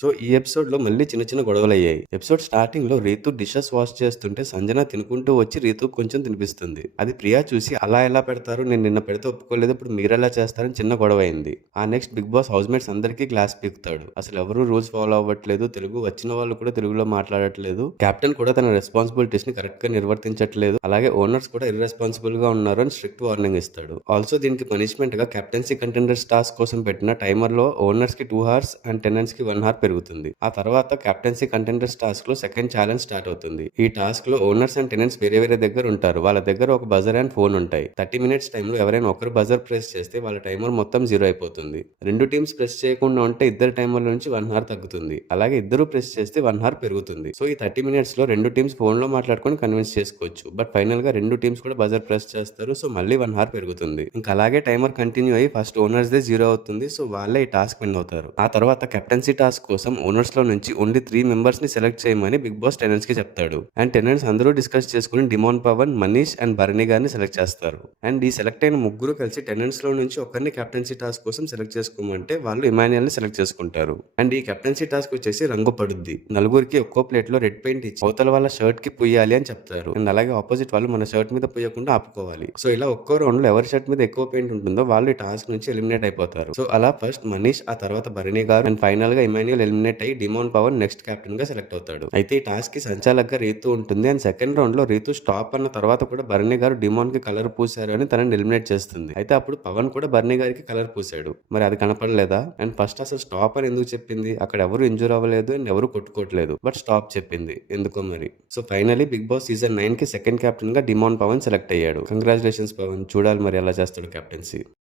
So ఈ episode లో మళ్ళీ చిన్న చిన్న గొడవలయ్యాయి. ఎపిసోడ్ స్టార్టింగ్ లో రీతు డిషెస్ వాష్ చేస్తుంటే సంజన తినుకుంటూ వచ్చి రీతు కొంచెం తినిపిస్తుంది. అది ప్రియా చూసి అలా ఎలా పెడతారు, నేను నిన్న పెడితే ఒప్పుకోలేదు, ఇప్పుడు మీరెలా చేస్తారని చిన్న గొడవ అయింది. ఆ next Bigg Boss housemates అందరికీ క్లాస్ పీకుతాడు. అసలు ఎవరు రూల్స్ ఫాలో అవ్వట్లేదు, తెలుగు వచ్చిన వాళ్ళు కూడా తెలుగులో మాట్లాడట్లేదు, కెప్టెన్ కూడా తన రెస్పాన్సిబిలిటీస్ ని కరెక్ట్ గా నిర్వర్తించట్లేదు, అలాగే ఓనర్స్ కూడా ఇర్రెస్పాన్సిబుల్ గా ఉన్నారు అని స్ట్రిక్ట్ వార్నింగ్ ఇస్తాడు. ఆల్సో దీనికి పనిష్మెంట్ గా కెప్టెన్సీ కంటెండర్స్ టాస్క్ కోసం పెట్టిన టైమర్ లో ఓనర్స్ కి 2 hours అండ్ టెనెంట్స్ కి 1 hour పెరుగుతుంది. ఆ తర్వాత కెప్టెన్సీ కంటెండర్స్ టాస్క్ లో సెకండ్ ఛాలెంజ్ స్టార్ట్ అవుతుంది. ఈ టాస్క్ లో ఓనర్స్ అండ్ టెనెంట్స్ వేరే వేరే దగ్గర ఉంటారు. వాళ్ళ దగ్గర ఒక బజర్ అండ్ ఫోన్ ఉంటాయి. 30 minutes టైంలో ఎవరైనా ఒకరు బజర్ ప్రెస్ చేస్తే వాళ్ళ టైమర్ మొత్తం 0 అయిపోతుంది. రెండు టీమ్స్ ప్రెస్ చేయకుండా ఉంటే ఇద్దరు టైమర్ నుంచి 1 hour తగ్గుతుంది. అలాగే ఇద్దరు ప్రెస్ చేస్తే 1 hour పెరుగుతుంది. సో ఈ 30 minutes లో రెండు టీమ్స్ ఫోన్ లో మాట్లాడుకొని కన్విన్స్ చేసుకోవచ్చు. బట్ ఫైనల్ గా రెండు టీమ్స్ కూడా బజర్ ప్రెస్ చేస్తారు. సో మళ్ళీ 1 hour పెరుగుతుంది. ఇంకా అలాగే టైమర్ కంటిన్యూ అయ్యి ఫస్ట్ ఓనర్స్ దే 0 అవుతుంది. సో వాళ్ళే ఈ టాస్క్ విన్ అవుతారు. ఆ తర్వాత కెప్టెన్సీ టాస్క్ కోసం ఓనర్స్ లో నుంచి ఓన్లీ 3 మెంబర్స్ ని సెలెక్ట్ చేయమని బిగ్ బాస్ టెనెంట్స్ కి చెప్తాడు. అండ్ టెనెంట్స్ అందరూ డిస్కస్ చేసుకుని డిమోన్ పవన్, మనీష్ అండ్ భరణి గారిని సెలెక్ట్ చేస్తారు. అండ్ ఈ సెలెక్ట్ అయిన ముగ్గురు కలిసి టెనెంట్స్ లో నుంచి ఒకరిని కెప్టెన్సీ టాస్క్ కోసం సెలెక్ట్ చేసుకోమంటే వాళ్ళు ఇమాన్యుయల్ ని సెలెక్ట్ చేసుకుంటారు. అండ్ ఈ కెప్టెన్సీ టాస్క్ వచ్చేసి రంగు పడుద్ది. నలుగురికి ఒక్కో ప్లేట్ లో రెడ్ పెయింట్ ఇచ్చి అవతల వాళ్ళ షర్ట్ కి పుయ్యాలి అని చెప్తారు. అండ్ అలాగే ఆపోజిట్ వాళ్ళు మన షర్ట్ మీద పుయ్యకుండా ఆపుకోవాలి. సో ఇలా ఒక్కో రౌండ్ లో ఎవరి షర్ట్ మీద ఎక్కువ పెయింట్ ఉంటుందో వాళ్ళు ఈ టాస్క్ నుంచి ఎలిమినేట్ అయిపోతారు. సో అలా ఫస్ట్ మనీష్, ఆ తర్వాత భరణి గారు అండ్ ఫైనల్ గా ఇమాన్యుయల్ ఎలిమినేట్ అయ్యి డిమోన్ పవన్ నెక్స్ట్ కెప్టెన్ గా సెలెక్ట్ అవుతాడు. అయితే ఈ టాస్క్ కి సంచాలకుగా రీతు ఉంటుంది. అండ్ సెకండ్ రౌండ్ లో రీతు స్టాప్ అన్న తర్వాత కూడా భరణి గారు డిమోన్ కి కలర్ పూసారు అని తనని ఎలిమినేట్ చేస్తుంది. అయితే అప్పుడు పవన్ కూడా భరణి గారికి కలర్ పూసాడు. మరి అది కనపడలేదా? అండ్ ఫస్ట్ అసలు స్టాప్ అని ఎందుకు చెప్పింది? అక్కడ ఎవరు ఇంజూర్ అవ్వలేదు అండ్ ఎవరు కొట్టుకోవట్లేదు, బట్ స్టాప్ చెప్పింది ఎందుకో మరి. So finally Bigg Boss season 9 కి సెకండ్ కెప్టెన్ గా డిమోన్ పవన్ సెలెక్ట్ అయ్యాడు. కంగ్రాచులేషన్స్ పవన్. చూడాలి మరి ఎలా చేస్తాడు కెప్టెన్సీ.